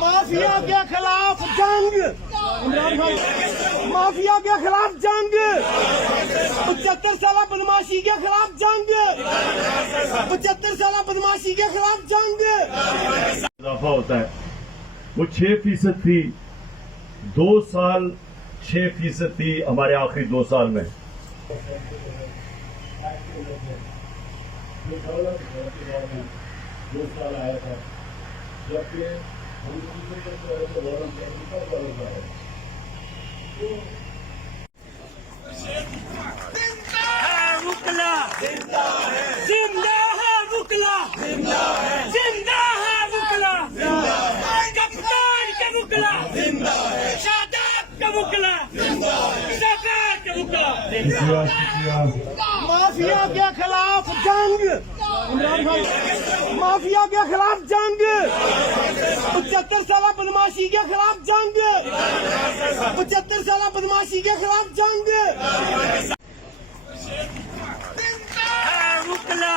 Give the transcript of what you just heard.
Mafia کے خلاف جنگ، مافیا کے خلاف جنگ، 75 سالہ بدماشی کے خلاف جنگ، 75 سالہ بدماشی کے خلاف جنگ۔ اضافہ ہوتا ہے، وہ 6% تھی، 2 سال 6% تھی ہمارے آخری 2 سال میں۔ آیا تھا جبکہ وکلا زندہ ہے، وکلا زندہ ہے، وکلا کپتان کا وکلا شاداب کا وکلا سرکار کا وکلا۔ مافیا کے خلاف جنگ، مافیا کے خلاف جنگ، 75 سالہ بدماشی کے خلاف جنگ، 75 سالہ بدماشی کے خلاف جنگ۔ وکلا